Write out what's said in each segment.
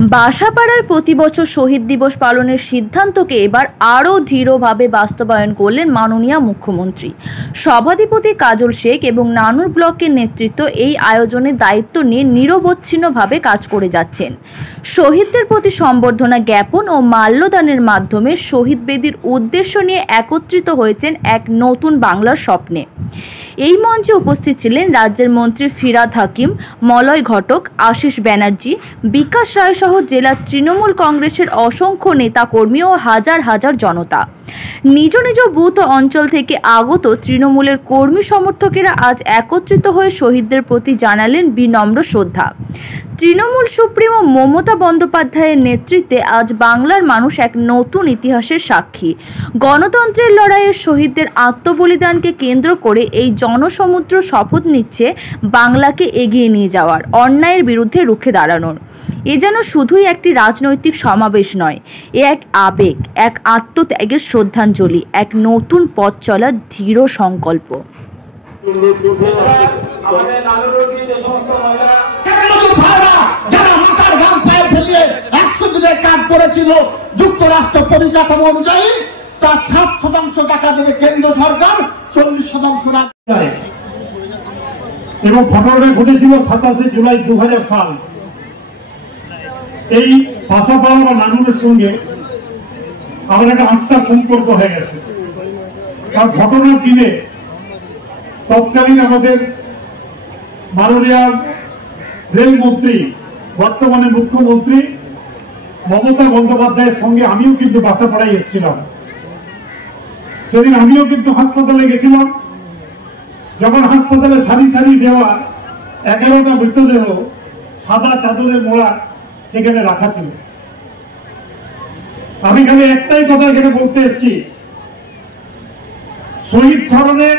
বাসাপাড়ায় প্রতি বছর শহীদ দিবস পালনের সিদ্ধান্তকে এবার আরও দৃঢ়ভাবে বাস্তবায়ন করলেন মাননীয় মুখ্যমন্ত্রী। সভাধিপতি কাজল শেখ এবং নানুর ব্লকের নেতৃত্ব এই আয়োজনের দায়িত্ব নিয়ে নিরবচ্ছিন্নভাবে কাজ করে যাচ্ছেন। শহীদদের প্রতি সম্বর্ধনা জ্ঞাপন ও মাল্যদানের মাধ্যমে শহীদ বেদির উদ্দেশ্য নিয়ে একত্রিত হয়েছেন এক নতুন বাংলার স্বপ্নে। এই মঞ্চে উপস্থিত ছিলেন রাজ্যের মন্ত্রী ফিরহাদ হাকিম, মলয় ঘটক, আশিস ব্যানার্জি, বিকাশ রায় সহ জেলা তৃণমূল কংগ্রেসের অসংখ্য নেতাকর্মী ও হাজার হাজার জনতা। নিজ নিজ বুথ অঞ্চল থেকে আগত তৃণমূলের কর্মী সমর্থকেরা আজ একত্রিত হয়ে শহীদদের প্রতি জানালেন বিনম্র শ্রদ্ধা। তৃণমূল সুপ্রিমো মমতা বন্দ্যোপাধ্যায়ের নেতৃত্বে আজ বাংলার মানুষ এক নতুন ইতিহাসের সাক্ষী। গণতন্ত্রের লড়াইয়ে শহীদদের আত্মবলিদানকে কেন্দ্র করে এই জনসমুদ্র শপথ নিচ্ছে বাংলাকে এগিয়ে নিয়ে যাওয়ার, অন্যায়ের বিরুদ্ধে রুখে দাঁড়ানোর। এ যেন শুধুই একটি রাজনৈতিক সমাবেশ নয়, এ এক আবেগ, এক আত্মত্যাগের শ্রদ্ধাঞ্জলি, এক নতুন পথ চলার দৃঢ় সংকল্প। যুক্তরাষ্ট্র পরিকাঠামো অনুযায়ী তার 7% টাকা দেবে কেন্দ্র সরকার, 40% এবং ঘটনাটা ঘটেছিল 27 জুলাই 2000 সাল। এই বাসাপাড়া বা নানুরের সঙ্গে আমার একটা আত্মার সম্পর্ক হয়ে গেছে। কারণ ঘটনার দিনে তৎকালীন আমাদের মাননীয় রেলমন্ত্রী, বর্তমানে মুখ্যমন্ত্রী মমতা বন্দ্যোপাধ্যায়ের সঙ্গে আমিও কিন্তু বাসাপাড়ায় এসেছিলাম। সেদিন আমিও কিন্তু হাসপাতালে গেছিলাম। যখন হাসপাতালে সারি সারি দেওয়া 11টা মৃতদেহ সাদা চাদরে মোড়া সেখানে রাখা ছিল। আমি খালি একটাই কথা এখানে বলতে এসেছি, শহীদ স্মরণে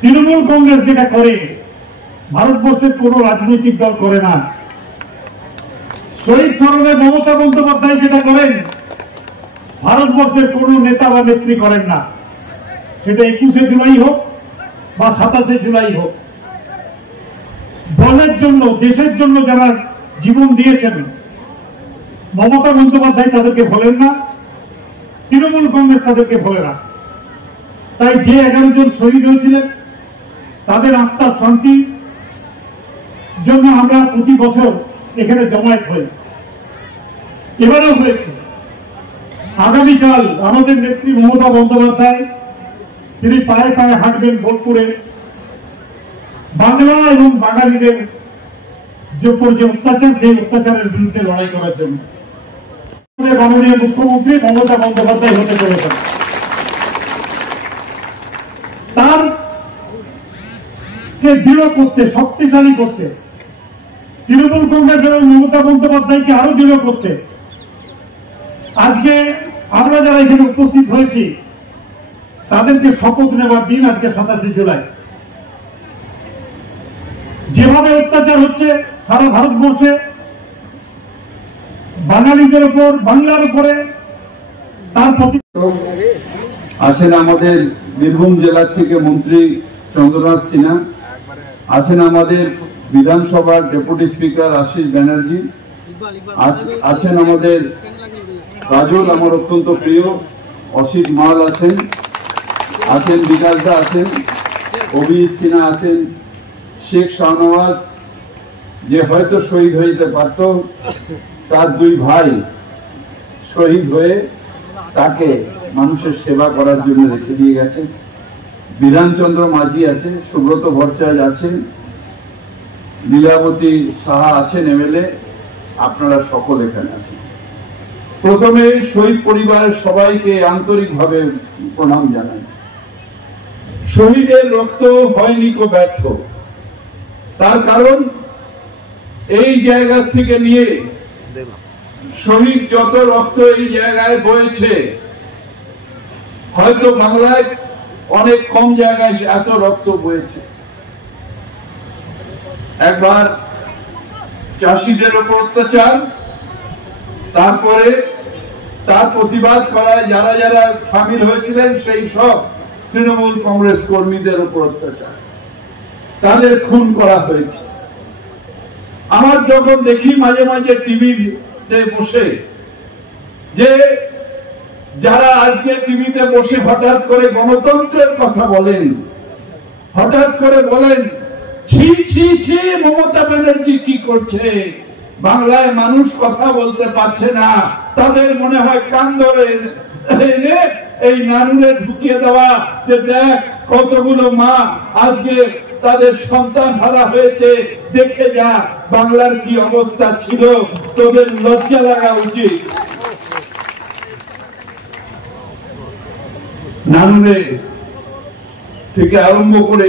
তৃণমূল কংগ্রেস যেটা করে ভারতবর্ষের কোন রাজনৈতিক দল করে না। শহীদ স্মরণে মমতা বন্দ্যোপাধ্যায় যেটা করেন ভারতবর্ষের কোন নেতা বা নেত্রী করেন না। সেটা 21শে জুলাই হোক বা 27শে জুলাই হোক। দলের জন্য, দেশের জন্য যারা জীবন দিয়েছেন মমতা বন্দ্যোপাধ্যায় তাদেরকে ভোলেন না, তৃণমূল কংগ্রেস তাদেরকে ভোলে না। তাই যে 11 জন শহীদ হয়েছিলেন তাদের আত্মার শান্তির জন্য আমরা প্রতি বছর এখানে জমায়েত হই। এবারেও হয়েছে। আগামীকাল আমাদের নেত্রী মমতা বন্দ্যোপাধ্যায় তিনি পায়ে পায়ে হাঁটবেন বোলপুরে, বাংলা এবং বাঙালিদের যে উপর যে অত্যাচার, সেই অত্যাচারের বিরুদ্ধে লড়াই করার জন্য মাননীয় মুখ্যমন্ত্রী মমতা বন্দ্যোপাধ্যায় হতে চলেছেন। তার দৃঢ় করতে, শক্তিশালী করতে, তৃণমূল কংগ্রেস এবং মমতা বন্দ্যোপাধ্যায়কে আরো দৃঢ় করতে আজকে আমরা যারা এখানে উপস্থিত হয়েছি তাদেরকে শপথ নেওয়ার দিন আজকে 27শে জুলাই। যেভাবে অত্যাচার হচ্ছে সারা ভারতবর্ষে বাঙালিদের উপর, বাংলার উপরে, তার প্রতি আছেন আমাদের বীরভূম জেলা থেকে মন্ত্রী চন্দ্রনাথ সিনহা, আছেন আমাদের বিধানসভার ডেপুটি স্পিকার আশিস ব্যানার্জি, আছেন আমাদের কাজল আমার অত্যন্ত প্রিয় অসিত মাল আছেন, আছেন বিকাশ দা আছেন, অভিজিৎ সিনহা আছেন, শেখ শাহনওয়াজ যে হয়তো শহীদ হইতে পারত, তার 2 ভাই শহীদ হয়ে তাকে মানুষের সেবা করার জন্য রেখে দিয়ে গেছেন। বিধানচন্দ্র মাঝি আছেন, সুব্রত ভট্টাচার্য আছেন, লীলাবতী সাহা আছেন এমএলএ, আপনারা সকল এখানে আছেন। প্রথমে শহীদ পরিবারের সবাইকে আন্তরিকভাবে প্রণাম জানাই। শহীদের রক্ত হয়নি কো ব্যর্থ, তার কারণ এই জায়গা থেকে নিয়ে শহীদ যত রক্ত এই জায়গায় বয়েছে, হয়তো বাংলায় অনেক কম জায়গায় এত রক্ত বয়েছে। একবার চাষিদের উপর অত্যাচার, তারপরে তার প্রতিবাদ করায় যারা যারা সামিল হয়েছিলেন সেই সব তৃণমূল কংগ্রেস কর্মীদের উপর অত্যাচার, তাদের খুন করা হয়েছে। আমার যখন দেখি মাঝে মাঝে টিভিতে বসে যে যারা আজকে টিভিতে বসে হঠাৎ করে গণতন্ত্রের কথা বলেন, হঠাৎ করে বলেন ছি ছি ছি মমতা ব্যানার্জি কি করছে, বাংলায় মানুষ কথা বলতে পারছে না, তাদের মনে হয় কান ধরে এনে এই নানুরে ঢুকিয়ে দেওয়া যে দেখ কতগুলো মা আজকে তাদের সন্তান হারা হয়েছে, দেখে যা বাংলার কি অবস্থা ছিল, তোদের লজ্জা লাগা উচিত। নানুরে থেকে আরম্ভ করে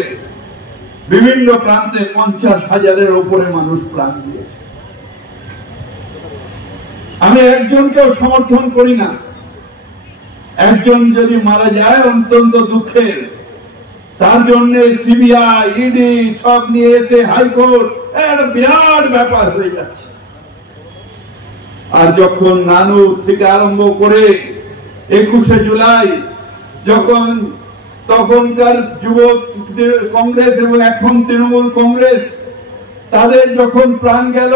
বিভিন্ন প্রান্তে 50,000-এর উপরে মানুষ প্রাণ দিয়েছে। আমি একজনকেও সমর্থন করি না, একজন যদি মারা যায় অত্যন্ত দুঃখের, তার জন্য সিবিআই ইডি সব নিয়ে এসে হাইকোর্ট একটা বিরাট ব্যাপার হয়ে যাচ্ছে। আর যখন নানু থেকে আরম্ভ করে 21শে জুলাই যখন তখনকার যুব কংগ্রেস এবং এখন তৃণমূল কংগ্রেস তাদের যখন প্রাণ গেল,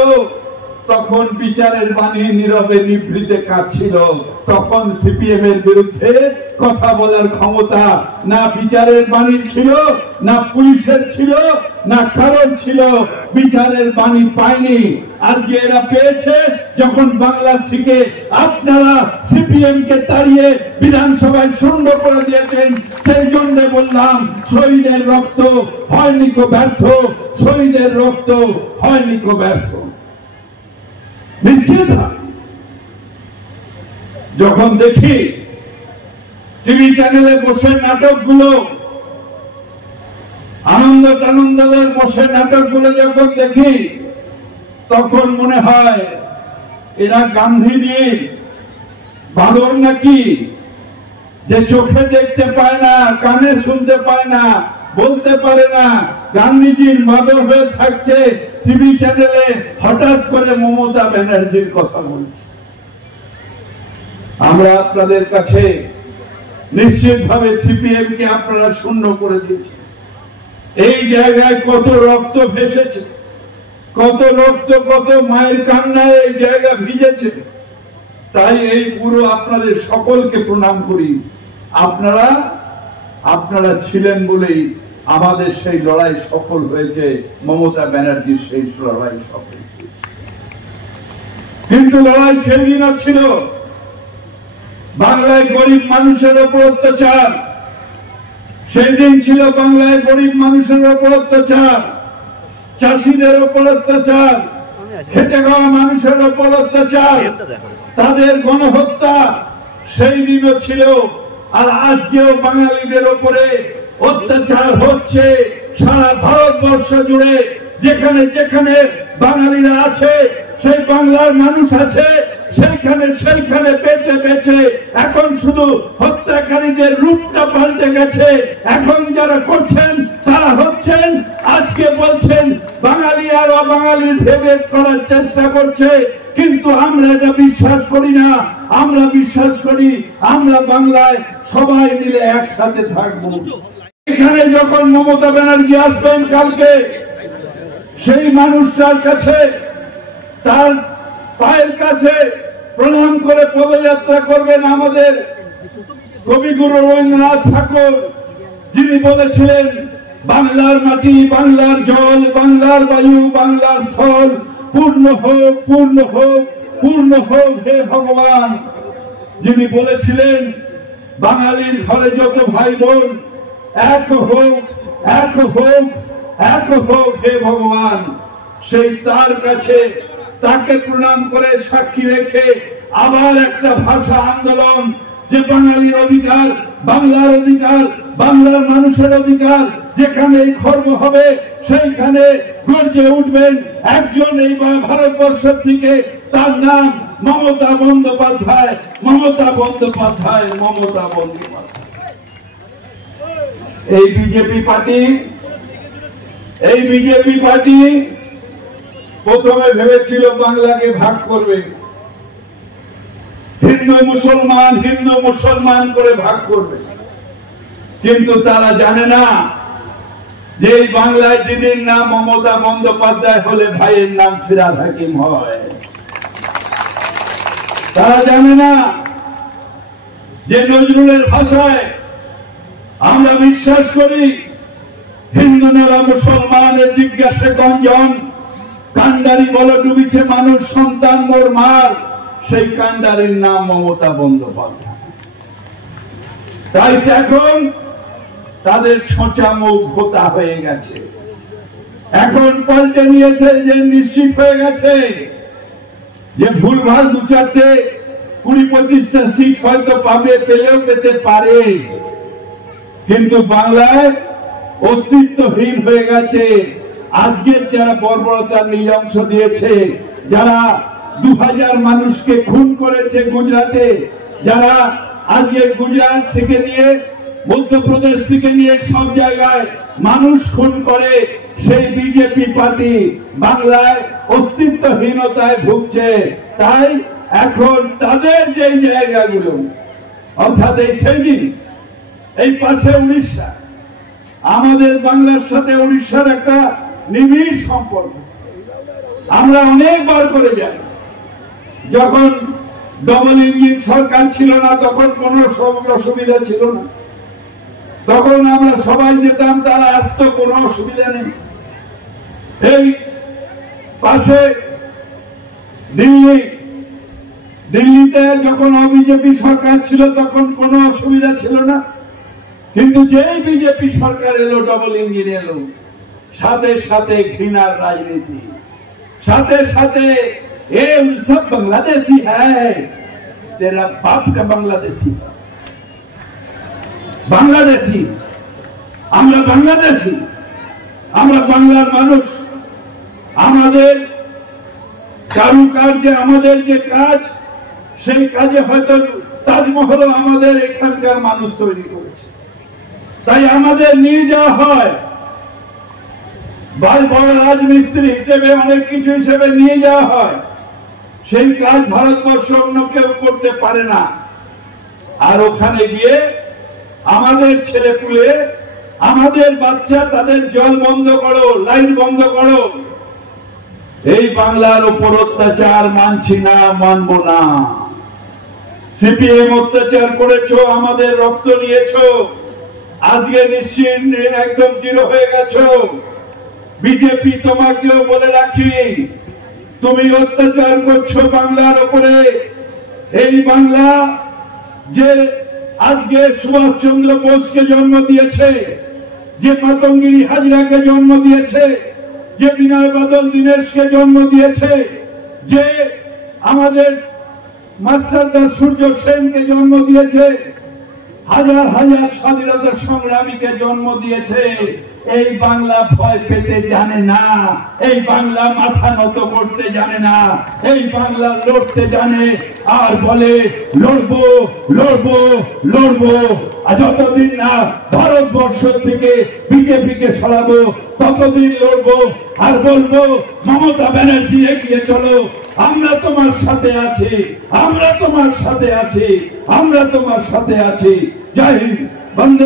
তখন বিচারের বাণী নীরবে নিভৃতে কাঁদছিল। তখন সিপিএম এর বিরুদ্ধে কথা বলার ক্ষমতা না বিচারের বাণীর ছিল, না পুলিশের ছিল, না কারোর ছিল। বিচারের বাণী পায়নি, আজকে এরা পেয়েছে। যখন বাংলা থেকে আপনারা সিপিএম কে তাড়িয়ে বিধানসভায় শূন্য করে দিয়েছেন, সেই জন্য বললাম শহীদের রক্ত হয়নি কো ব্যর্থ, শহীদের রক্ত হয়নি কো ব্যর্থ। নিশ্চিত যখন দেখি টিভি চ্যানেলে বসে নাটকগুলো, আনন্দের বসে নাটকগুলো যখন দেখি, তখন মনে হয় এরা গান্ধীজির বাদর নাকি, যে চোখে দেখতে পায় না, কানে শুনতে পায় না, বলতে পারে না, গান্ধীজির বাদর হয়ে থাকছে, টিভি চ্যানেলে হঠাৎ করে মমতা ব্যানার্জির কথা বলছে। আমরা আপনাদের কাছে নিশ্চিতভাবে সিপিএম কে আপনারা শূন্য করে দিয়েছেন। এই জায়গায় কত রক্ত ভেসেছে, কত রক্ত, কত মায়ের কান্নায় এই জায়গা ভিজেছে। তাই এই পুরো আপনাদের সকলকে প্রণাম করি। আপনারা ছিলেন বলেই আমাদের সেই লড়াই সফল হয়েছে, মমতা ব্যানার্জির সেই লড়াই সফল হয়েছে। কিন্তু লড়াই সেই দিনও ছিল, বাংলায় গরিব মানুষের উপর অত্যাচার, সেই দিন ছিল বাংলায় গরিব মানুষের উপর অত্যাচার, চাষিদের উপর অত্যাচার, খেটে খাওয়া মানুষের উপর অত্যাচার, তাদের গণহত্যা সেই দিনও ছিল। আর আজকেও বাঙালিদের উপরে অত্যাচার হচ্ছে সারা ভারতবর্ষ জুড়ে। যেখানে যেখানে বাঙালিরা আছে, সেই বাংলার মানুষ আছে, সেইখানে বেঁচে বেঁচে এখন শুধু হত্যাকারীদের রূপটা পাল্টে গেছে। এখন যারা করছেন তারা হচ্ছেন, আজকে বলছেন বাঙালি আর অবাঙালির ভেদ করার চেষ্টা করছে। কিন্তু আমরা এটা বিশ্বাস করি না। আমরা বিশ্বাস করি আমরা বাংলায় সবাই মিলে একসাথে থাকবো। এখানে যখন মমতা ব্যানার্জি আসবেন কালকে, সেই মানুষটার কাছে, তার পায়ের কাছে প্রণাম করে পদযাত্রা করবেন আমাদের কবিগুরু রবীন্দ্রনাথ ঠাকুর, যিনি বলেছিলেন বাংলার মাটি, বাংলার জল, বাংলার বায়ু, বাংলার স্থল পূর্ণ হোক, পূর্ণ হোক, পূর্ণ হোক হে ভগবান। যিনি বলেছিলেন বাঙালির ঘরে যত ভাই বোন এক হোক, এক হোক, এক হোক হে ভগবান। সেই তার কাছে, তাকে প্রণাম করে সাক্ষী রেখে আবার একটা ভাষা আন্দোলন, যে বাঙালির অধিকার, বাংলার অধিকার, বাংলার মানুষের অধিকার, যেখানে এই খর্ব হবে সেইখানে গর্জে উঠবেন একজন এই ভারতবর্ষ থেকে, তার নাম মমতা বন্দ্যোপাধ্যায়, মমতা বন্দ্যোপাধ্যায়, মমতা বন্দ্যোপাধ্যায়। এই বিজেপি পার্টি প্রথমে ভেবেছিল বাংলাকে ভাগ করবে, হিন্দু মুসলমান করে ভাগ করবে। কিন্তু তারা জানে না যে এই বাংলায় দিদির নাম মমতা বন্দ্যোপাধ্যায় হলে ভাইয়ের নাম ফিরহাদ হাকিম হয়। তারা জানে না যে নজরুলের ভাষায় আমরা বিশ্বাস করি হিন্দু নরা মুসলমানের জিজ্ঞাসা গঞ্জন, কান্ডারি বলে ডুবিছে মানুষ সন্তান মোর মার, সেই কান্ডারির নাম মমতা বন্দ্যোপাধ্যায়। তাই এখন তাদের ছোঁচা মুখ ভোতা হয়ে গেছে, এখন পাল্টে নিয়েছে যে নিশ্চিত হয়ে গেছে যে ভুলভাল 2-4টে 20-25টা সিট হয়তো পাবে, পেলেও পেতে পারে, কিন্তু বাংলায় অস্তিত্বহীন হয়ে গেছে। আজকের যারা বর্বরতার নীলাংশ দিয়েছে, যারা 2000 মানুষকে খুন করেছে গুজরাটে, যারা আজকে গুজরাট থেকে নিয়ে মধ্যপ্রদেশ থেকে নিয়ে সব জায়গায় মানুষ খুন করে, সেই বিজেপি পার্টি বাংলায় অস্তিত্বহীনতায় ভুগছে। তাই এখন তাদের যে জায়গাগুলো, অর্থাৎ এই সেই দিন এই পাশে উড়িষ্যা, আমাদের বাংলার সাথে উড়িষ্যার একটা নিবিড় সম্পর্ক, আমরা অনেকবার করে যাই। যখন ডবল ইঞ্জিন সরকার ছিল না তখন কোনো অসুবিধা ছিল না, তখন আমরা সবাই যেতাম, তারা আসতো, কোনো অসুবিধা নেই। এই পাশে দিল্লিতে যখন বিজেপি সরকার ছিল তখন কোনো অসুবিধা ছিল না, কিন্তু যেই বিজেপি সরকার এলো, ডবল ইঞ্জিন এলো, সাথে সাথে ঘৃণার রাজনীতি, সাথে সাথে এ সব বাংলাদেশি হ্যায়, তেরা বাপ কা বাংলাদেশি, বাংলাদেশি, আমরা বাংলাদেশি, আমরা বাংলার মানুষ, আমাদের কারুকার্যে আমাদের যে কাজ, সেই কাজে হয়তো তাজমহল আমাদের এখানকার মানুষ তৈরি করেছে, তাই আমাদের নিয়ে যাওয়া হয়, বড় রাজমিস্ত্রি হিসেবে অনেক কিছু হিসেবে নিয়ে যাওয়া হয়। সেই কাজ ভারতবর্ষ অন্য কেউ করতে পারে না। আর ওখানে গিয়ে আমাদের ছেলেপুলে, আমাদের বাচ্চা, তাদের জল বন্ধ করো, লাইট বন্ধ করো। এই বাংলার উপর অত্যাচার মানছি না, মানব না। সিপিএম অত্যাচার করেছো, আমাদের রক্ত নিয়েছো, আজকে নিশ্চিন্ত একদম জিরো হয়ে গেছো। বিজেপি তোমাকেও বলে রাখি, তুমি অত্যাচার করছো বাংলার উপরে। এই বাংলা যে আজকে সুভাষচন্দ্র বোসকে জন্ম দিয়েছে, যে মাতঙ্গিনী হাজরাকে জন্ম দিয়েছে, যে বিনয় বাদল দীনেশকে জন্ম দিয়েছে, যে আমাদের মাস্টারদা সূর্য সেনকে জন্ম দিয়েছে, হাজার হাজার স্বাধীনতা সংগ্রামীকে জন্ম দিয়েছে, এই বাংলা ভয় পেতে জানে না, এই বাংলা মাথা নত করতে জানে না, এই বাংলা লড়তে জানে আর বলে লড়বো লড়বো লড়বো। আর যতদিন না ভারতবর্ষ থেকে বিজেপিকে সরাবো ততদিন লড়বো আর বলবো মমতা ব্যানার্জি এগিয়ে চলো, আমরা তোমার সাথে আছি, আমরা তোমার সাথে আছি, আমরা তোমার সাথে আছি। জয় হিন্দ, বন্দে।